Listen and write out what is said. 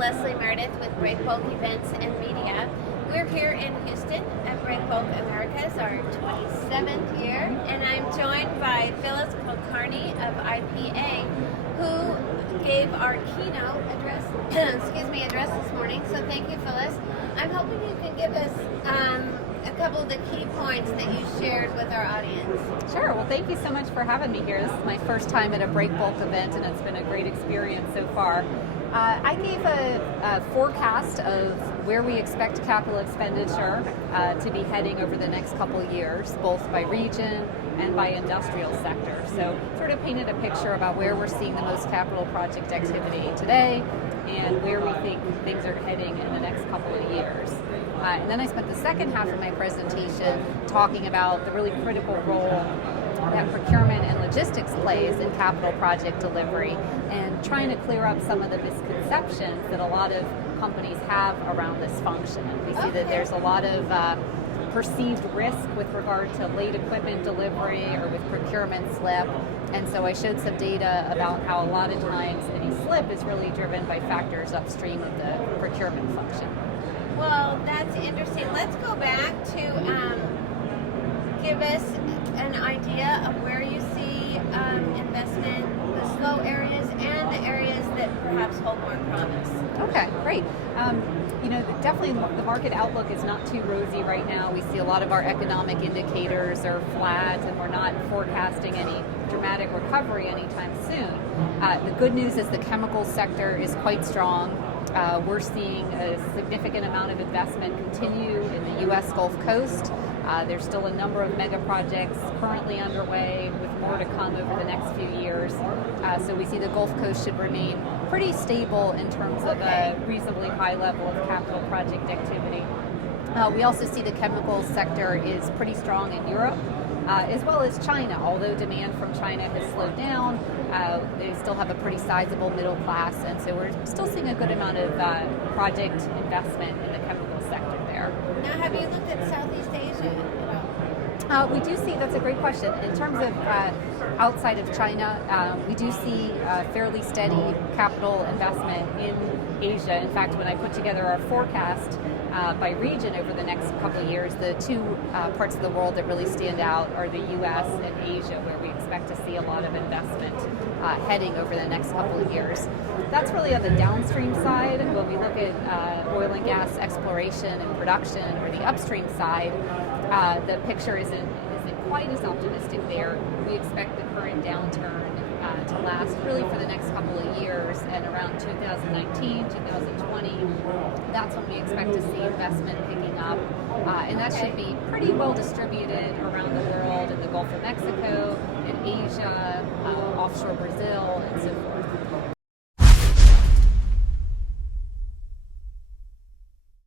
Leslie Meredith with Breakbulk Events and Media. We're here in Houston at Breakbulk Americas, our 27th year, and I'm joined by Phyllis Kulkarni of IPA, who gave our keynote address, address this morning. So thank you, Phyllis. I'm hoping you can give us a couple of the key points that you shared with our audience. Sure. Well, thank you so much for having me here. This is my first time at a Breakbulk event, and it's been a great experience so far. I gave a forecast of where we expect capital expenditure to be heading over the next couple of years, both by region and by industrial sector. So sort of painted a picture about where we're seeing the most capital project activity today and where we think things are heading in the next couple of years. And then I spent the second half of my presentation talking about the really critical role that procurement and logistics plays in capital project delivery and trying to clear up some of the misconceptions that a lot of companies have around this function. We see that there's a lot of perceived risk with regard to late equipment delivery or with procurement slip. And so I showed some data about how a lot of times any slip is really driven by factors upstream of the procurement function. Well, that's interesting. Let's go back to give us an idea of where you see investment, the slow areas, and the areas that perhaps hold more promise. Okay, great. Definitely the market outlook is not too rosy right now. We see a lot of our economic indicators are flat, and we're not forecasting any dramatic recovery anytime soon. The good news is the chemical sector is quite strong. We're seeing a significant amount of investment continue in the U.S. Gulf Coast. There's still a number of mega projects currently underway with more to come over the next few years. So we see the Gulf Coast should remain pretty stable in terms of a reasonably high level of capital project activity. We also see the chemical sector is pretty strong in Europe, as well as China. Although demand from China has slowed down, they still have a pretty sizable middle class, and so we're still seeing a good amount of project investment in the chemical sector there. Now, have you looked at Southeast Asia? We do see, that's a great question. In terms of outside of China, we do see fairly steady capital investment in Asia. In fact, when I put together our forecast by region over the next couple of years, the two parts of the world that really stand out are the U.S. and Asia, where we expect to see a lot of investment heading over the next couple of years. That's really on the downstream side. When we look at oil and gas exploration and production, or the upstream side, the picture isn't quite as optimistic there. We expect the current downturn to last really for the next couple of years, and around 2019, 2020, that's when we expect to see investment picking up, and that should be pretty well distributed around the world, in the Gulf of Mexico, in Asia, offshore Brazil, and so forth.